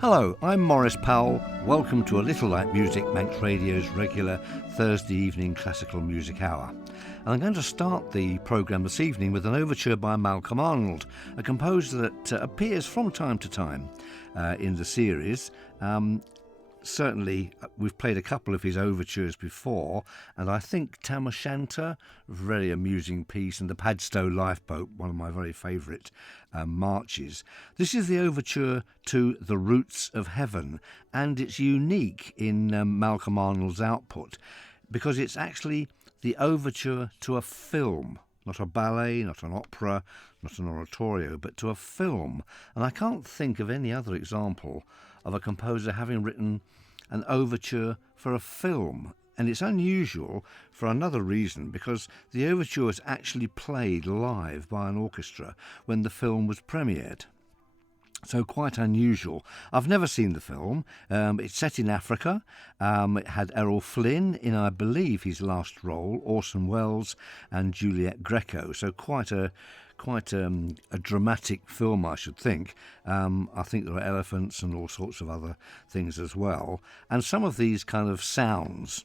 Hello, I'm Maurice Powell. Welcome to A Little Like Music, Manx Radio's regular Thursday evening classical music hour. And I'm going to start the programme this evening with an overture by Malcolm Arnold, a composer that appears from time to time in the series. Certainly, we've played a couple of his overtures before, and I think Tam O'Shanter, very amusing piece, and the Padstow Lifeboat, one of my very favourite marches. This is the overture to The Roots of Heaven, and it's unique in Malcolm Arnold's output because it's actually the overture to a film. Not a ballet, not an opera, not an oratorio, but to a film. And I can't think of any other example of a composer having written an overture for a film. And it's unusual for another reason, because the overture was actually played live by an orchestra when the film was premiered. So quite unusual. I've never seen the film. It's set in Africa. It had Errol Flynn in, I believe, his last role, Orson Welles and Juliette Greco. So quite a dramatic film, I should think. I think there are elephants and all sorts of other things as well. And some of these kind of sounds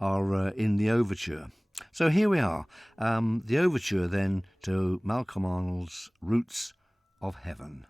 are in the overture. So here we are. The overture then to Malcolm Arnold's Roots of Heaven.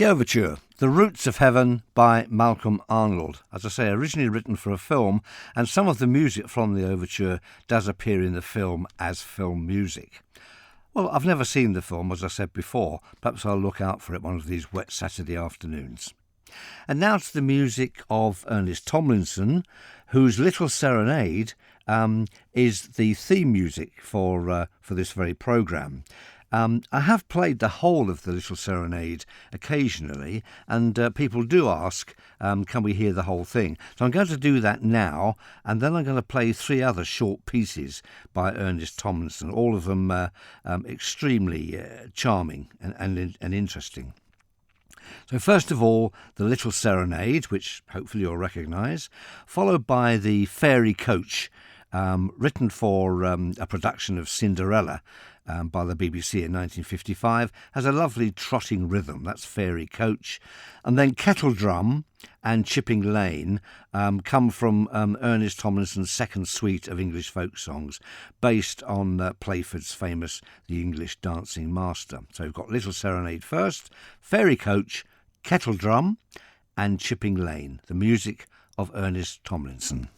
The Overture, The Roots of Heaven by Malcolm Arnold. As I say, originally written for a film, and some of the music from the overture does appear in the film as film music. Well, I've never seen the film, as I said before. Perhaps I'll look out for it one of these wet Saturday afternoons. And now to the music of Ernest Tomlinson, whose Little Serenade is the theme music for this very programme. I have played the whole of the Little Serenade occasionally, and people do ask, can we hear the whole thing? So I'm going to do that now, and then I'm going to play 3 other short pieces by Ernest Tomlinson, all of them extremely charming and interesting. So first of all, the Little Serenade, which hopefully you'll recognise, followed by the Fairy Coach, written for a production of Cinderella by the BBC in 1955, has a lovely trotting rhythm. That's Fairy Coach. And then Kettle Drum and Chipping Lane come from Ernest Tomlinson's second suite of English folk songs, based on Playford's famous The English Dancing Master. So we've got Little Serenade first, Fairy Coach, Kettle Drum and Chipping Lane, the music of Ernest Tomlinson.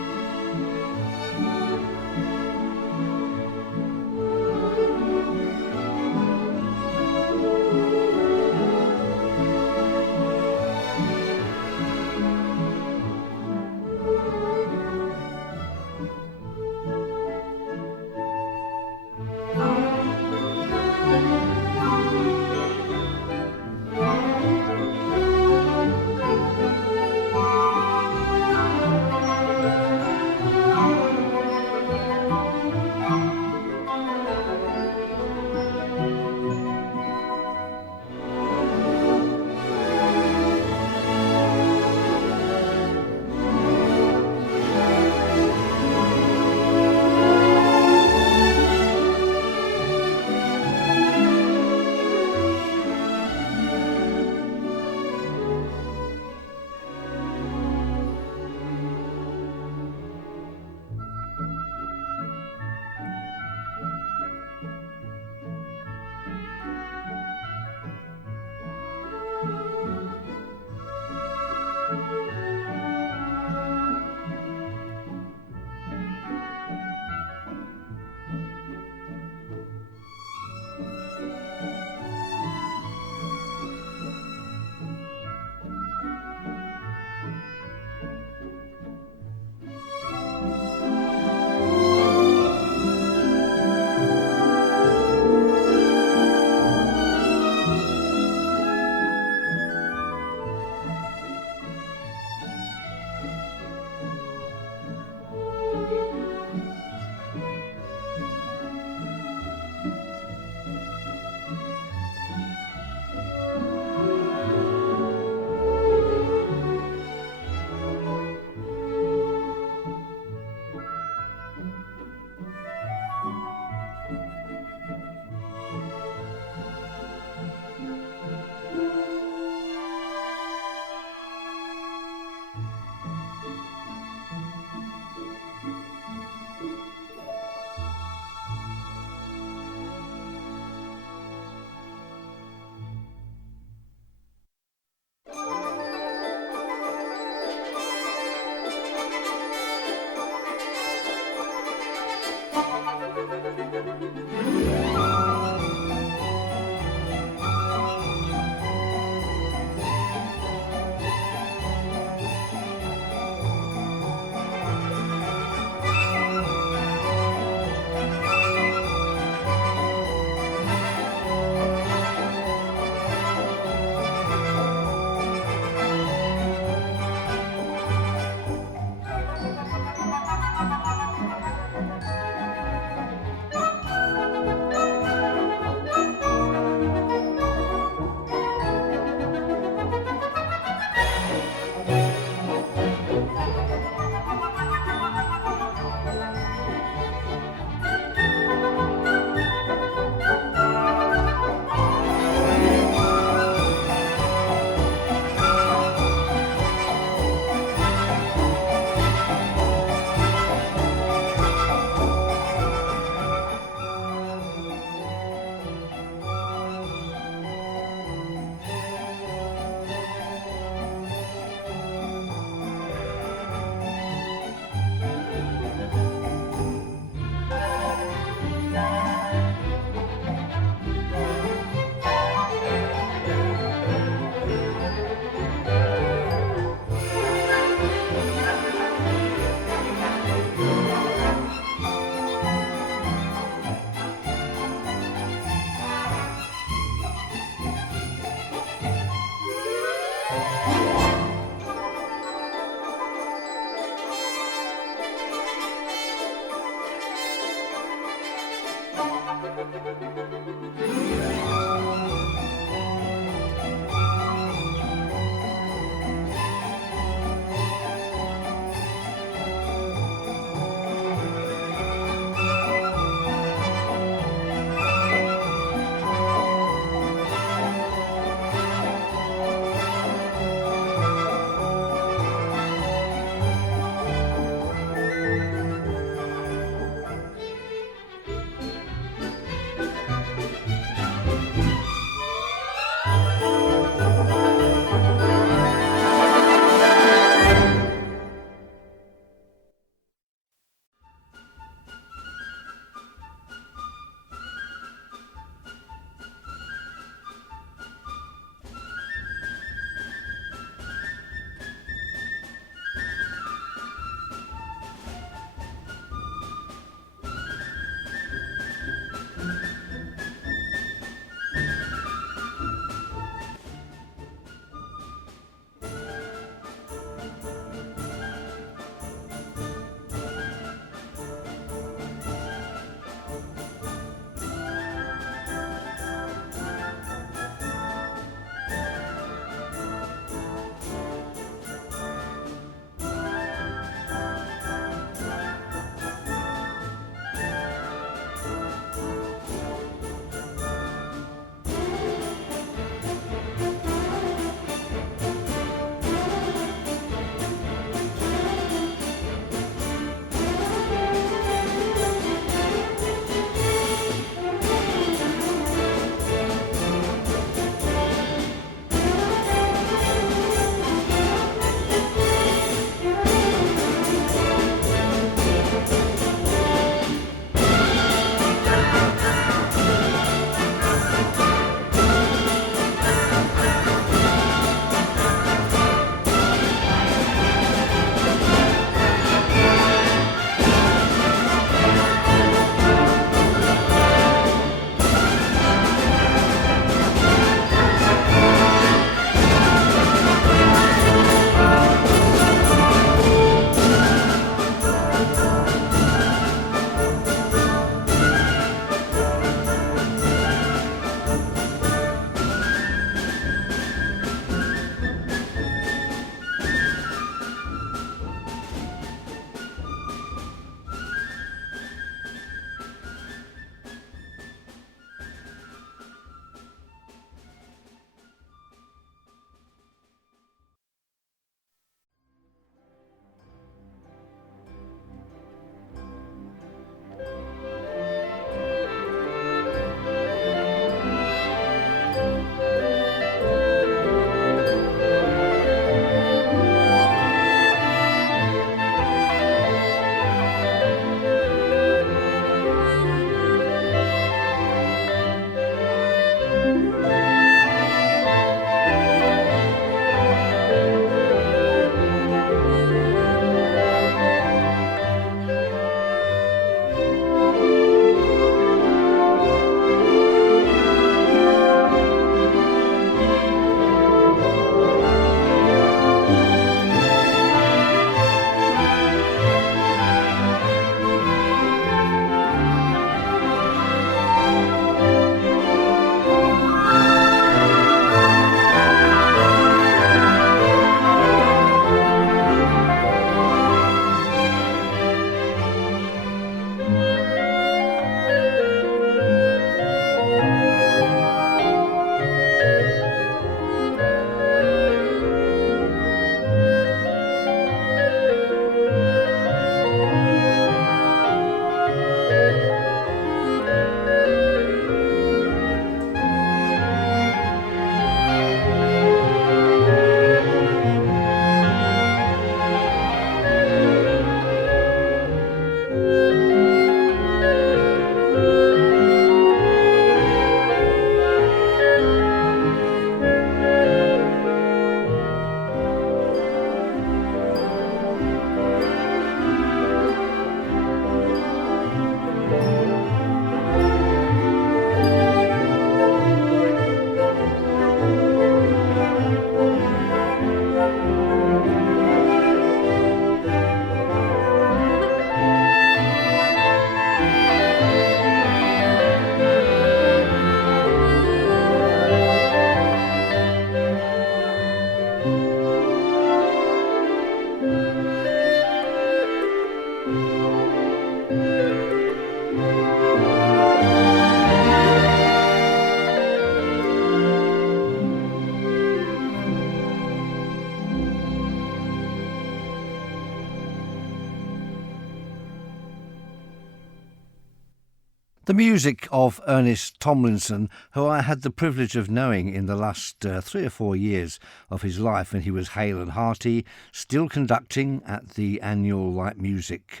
The music of Ernest Tomlinson, who I had the privilege of knowing in the last 3 or 4 years of his life when he was hale and hearty, still conducting at the annual Light Music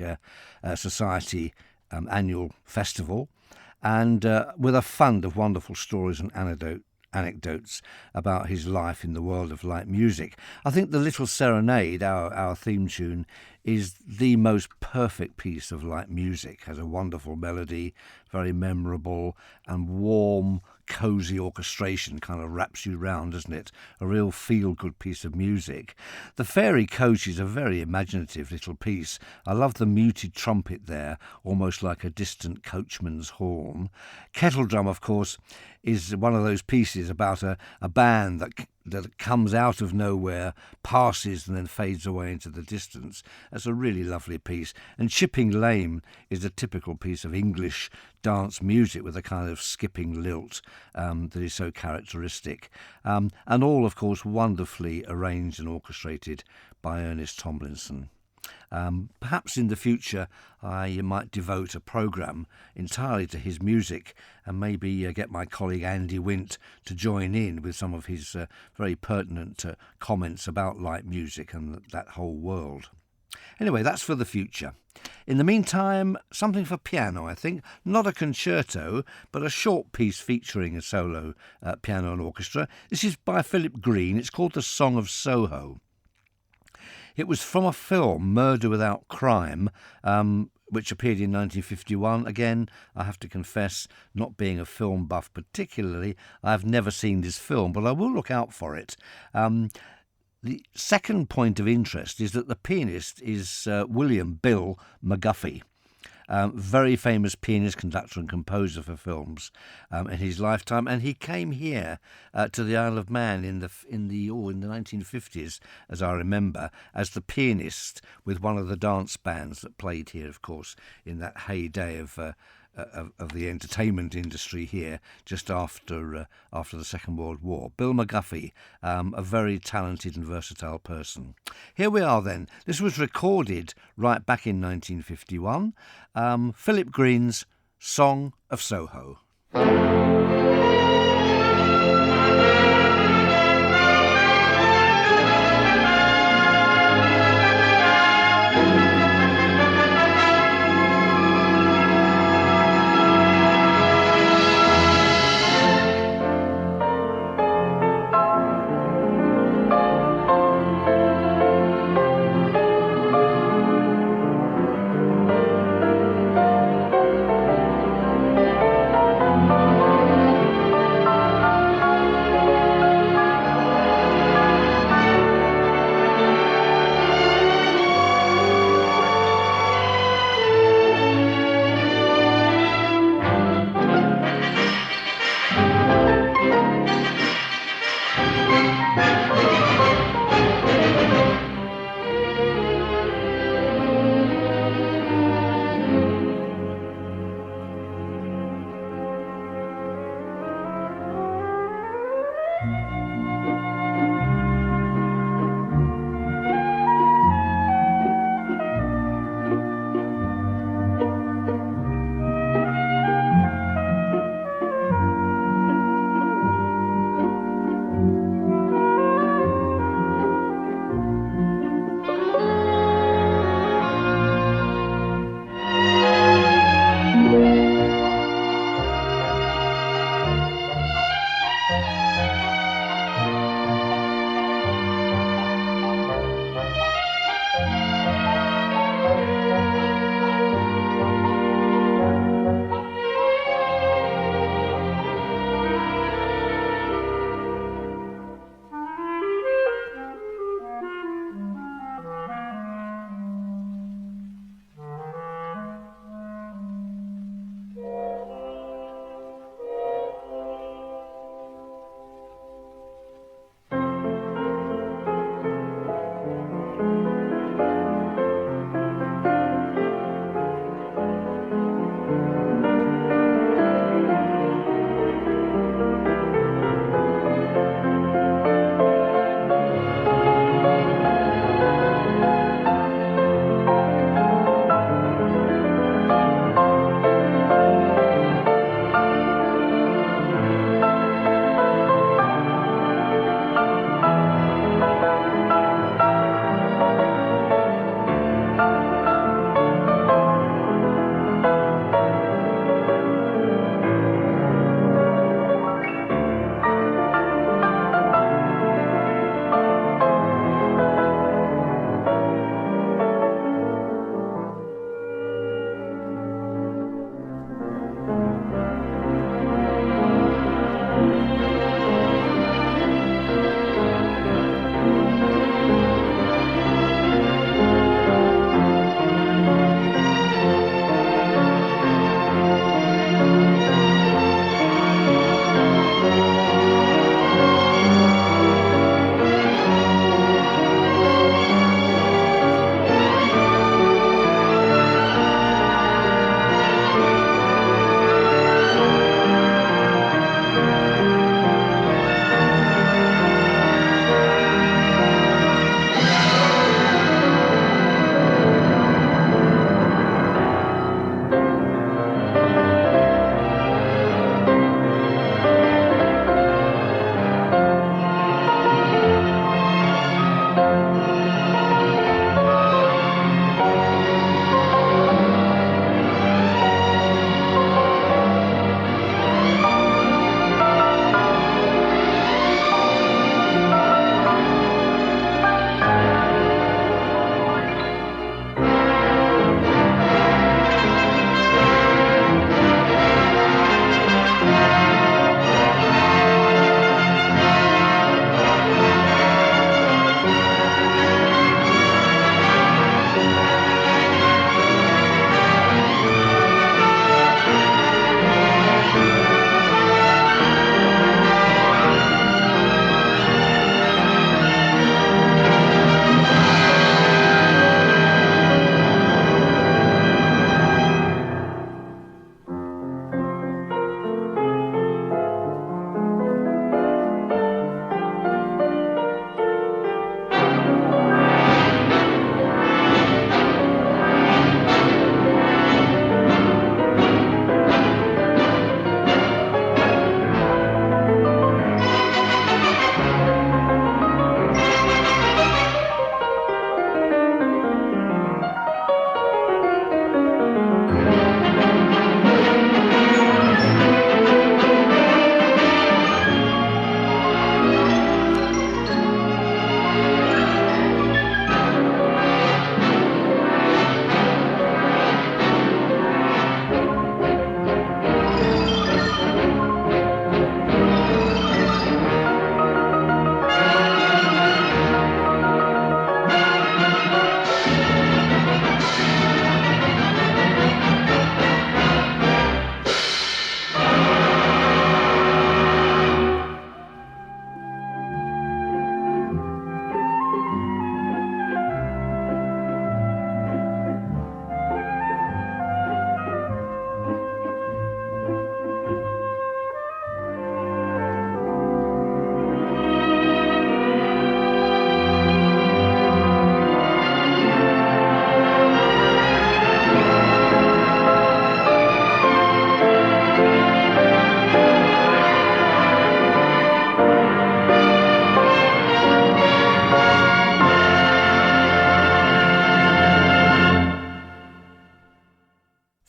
Society annual festival, and with a fund of wonderful stories and anecdotes about his life in the world of light music. I think the Little Serenade, our theme tune, is the most perfect piece of light music. Has a wonderful melody, very memorable, and warm, cosy orchestration kind of wraps you round, doesn't it? A real feel-good piece of music. The Fairy Coach is a very imaginative little piece. I love the muted trumpet there, almost like a distant coachman's horn. Kettle Drum, of course, is one of those pieces about a band that comes out of nowhere, passes and then fades away into the distance. That's a really lovely piece. And Chipping Lane is a typical piece of English dance music with a kind of skipping lilt that is so characteristic. And all, of course, wonderfully arranged and orchestrated by Ernest Tomlinson. Perhaps in the future I might devote a programme entirely to his music and maybe get my colleague Andy Wint to join in with some of his very pertinent comments about light music and that whole world. Anyway, that's for the future. In the meantime, something for piano, I think. Not a concerto, but a short piece featuring a solo piano and orchestra. This is by Philip Green. It's called The Song of Soho. It was from a film, Murder Without Crime, which appeared in 1951. Again, I have to confess, not being a film buff particularly, I've never seen this film, but I will look out for it. The second point of interest is that the pianist is William Bill McGuffey. Very famous pianist, conductor and composer for films in his lifetime, and he came here to the Isle of Man in the 1950s, as I remember, as the pianist with one of the dance bands that played here, of course, in that heyday of the entertainment industry here just after the Second World War. Bill McGuffey, a very talented and versatile person. Here we are then. This was recorded right back in 1951. Philip Green's Song of Soho.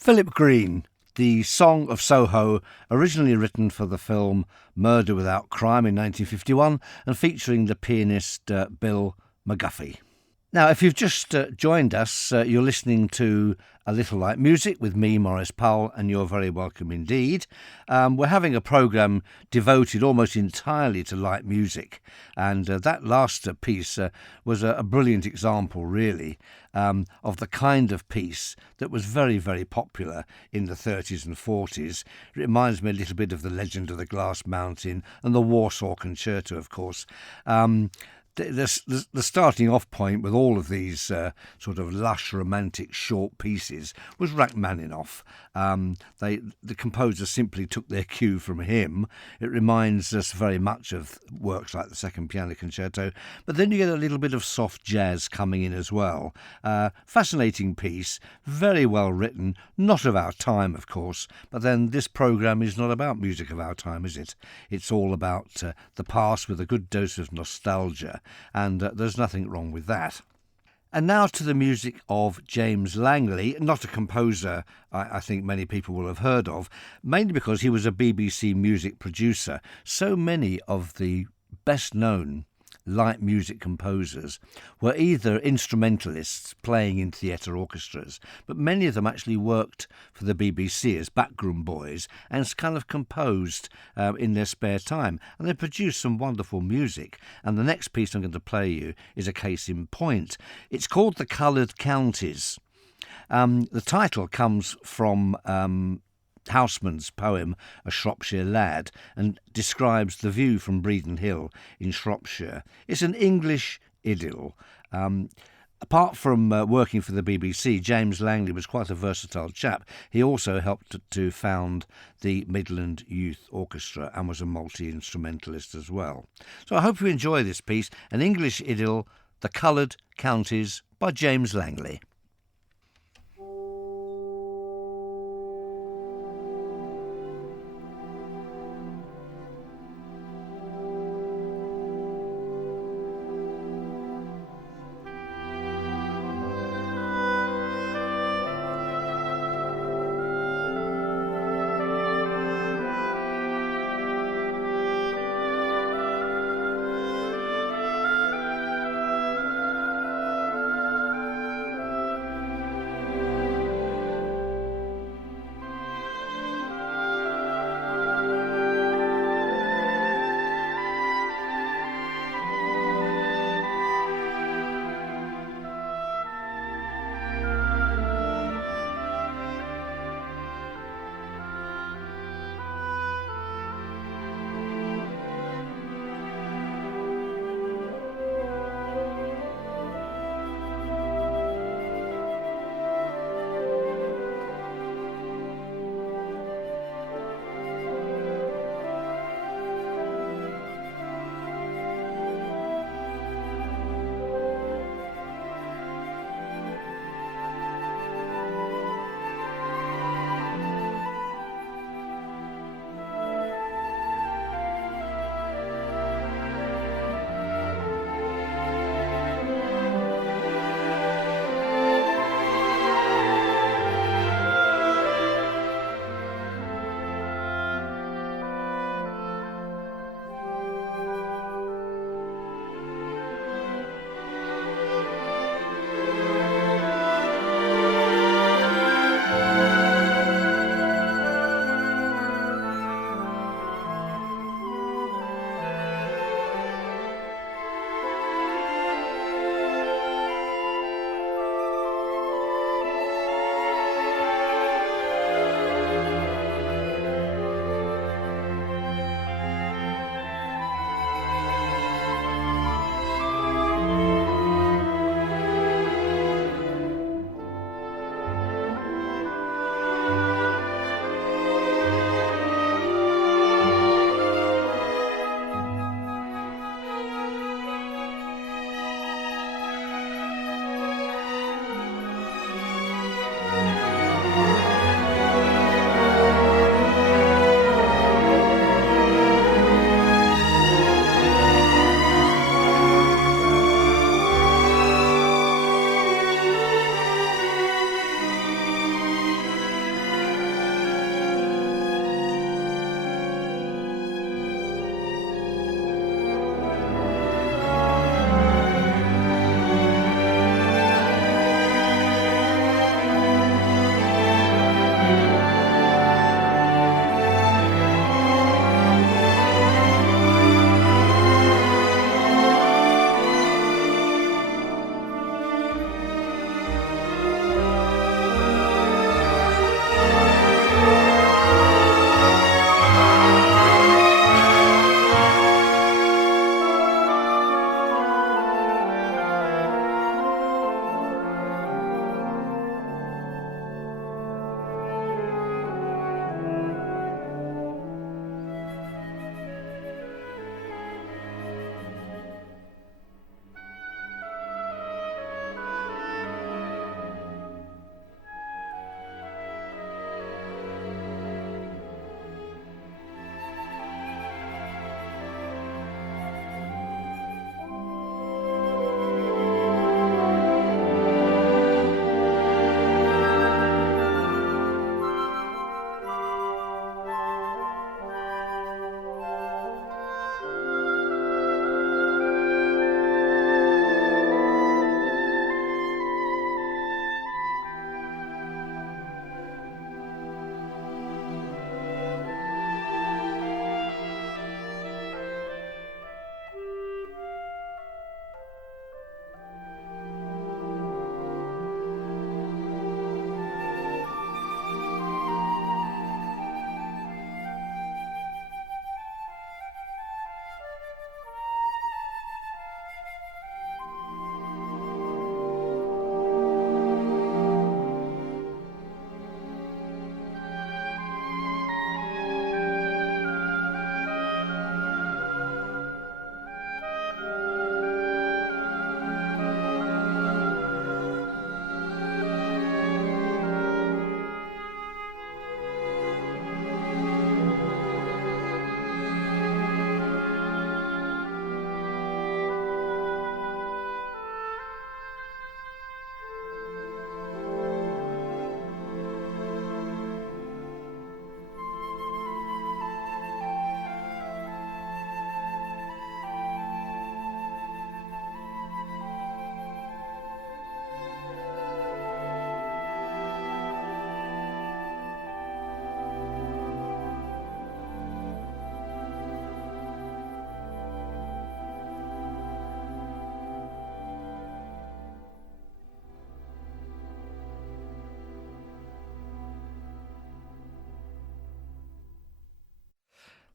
Philip Green, the Song of Soho, originally written for the film Murder Without Crime in 1951 and featuring the pianist Bill McGuffey. Now, if you've just joined us, you're listening to A Little Light Music with me, Maurice Powell, and you're very welcome indeed. We're having a programme devoted almost entirely to light music, and that last piece was a brilliant example, really, of the kind of piece that was very, very popular in the 30s and 40s. It reminds me a little bit of The Legend of the Glass Mountain and the Warsaw Concerto, of course. The starting off point with all of these sort of lush, romantic, short pieces was Rachmaninoff. The composer simply took their cue from him. It reminds us very much of works like the Second Piano Concerto, but then you get a little bit of soft jazz coming in as well. Fascinating piece, very well written, not of our time, of course, but then this programme is not about music of our time, is it? It's all about the past with a good dose of nostalgia. And there's nothing wrong with that. And now to the music of James Langley, not a composer I think many people will have heard of, mainly because he was a BBC music producer. So many of the best-known light music composers were either instrumentalists playing in theatre orchestras, but many of them actually worked for the BBC as backroom boys and kind of composed in their spare time. And they produced some wonderful music. And the next piece I'm going to play you is a case in point. It's called The Coloured Counties. The title comes from Houseman's poem A Shropshire Lad and describes the view from Breeden Hill in Shropshire. It's an English idyll. Apart from working for the BBC, James Langley was quite a versatile chap. He also helped to found the Midland Youth Orchestra and was a multi-instrumentalist as well. So I hope you enjoy this piece, an English idyll, The Coloured Counties by James Langley.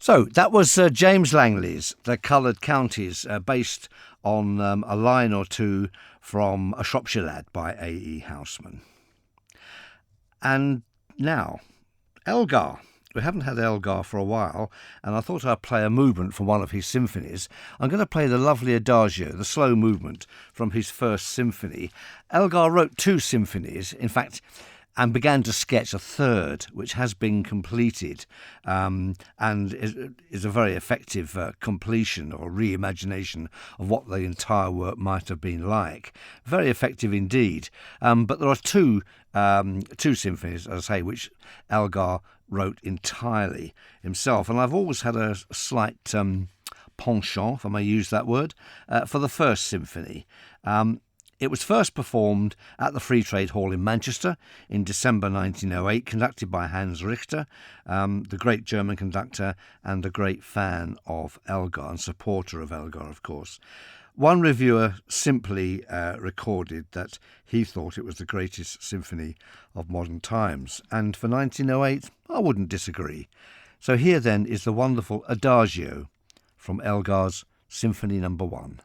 So that was James Langley's The Coloured Counties, based on a line or two from A Shropshire Lad by A.E. Houseman. And now, Elgar. We haven't had Elgar for a while, and I thought I'd play a movement from one of his symphonies. I'm going to play the lovely Adagio, the slow movement from his first symphony. Elgar wrote 2 symphonies, in fact, and began to sketch a third, which has been completed, and is a very effective completion or reimagination of what the entire work might have been like. Very effective indeed. But there are two symphonies, as I say, which Elgar wrote entirely himself. And I've always had a slight penchant, if I may use that word, for the first symphony. It was first performed at the Free Trade Hall in Manchester in December 1908, conducted by Hans Richter, the great German conductor and a great fan of Elgar and supporter of Elgar, of course. One reviewer simply recorded that he thought it was the greatest symphony of modern times, and for 1908, I wouldn't disagree. So here then is the wonderful Adagio from Elgar's Symphony No. 1.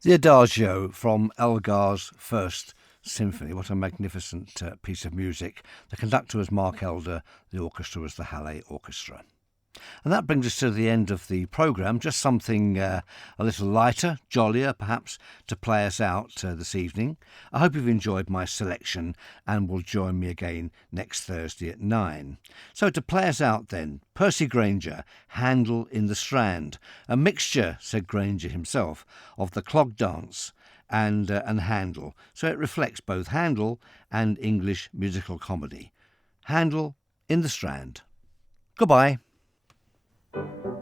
The Adagio from Elgar's First Symphony. What a magnificent piece of music. The conductor was Mark Elder, the orchestra was the Halle Orchestra. And that brings us to the end of the programme. Just something a little lighter, jollier perhaps, to play us out this evening. I hope you've enjoyed my selection and will join me again next Thursday at 9. So to play us out then, Percy Grainger, Handel in the Strand. A mixture, said Grainger himself, of the clog dance and Handel. So it reflects both Handel and English musical comedy. Handel in the Strand. Goodbye. Thank you.